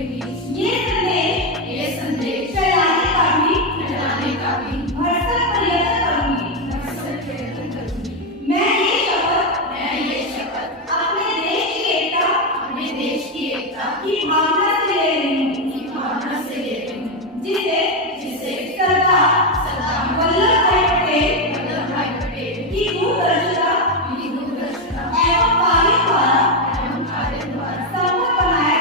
ये संदेश फैलाने का भी भरसक प्रयत्न करूंगी। मैं ये शपथ अपने देश की एकता की भावना से ले रही हूँ, जिसे सरदार वल्लभ भाई पटेल की दूरदर्शिता एवं कार्य द्वारा संभव बनाया।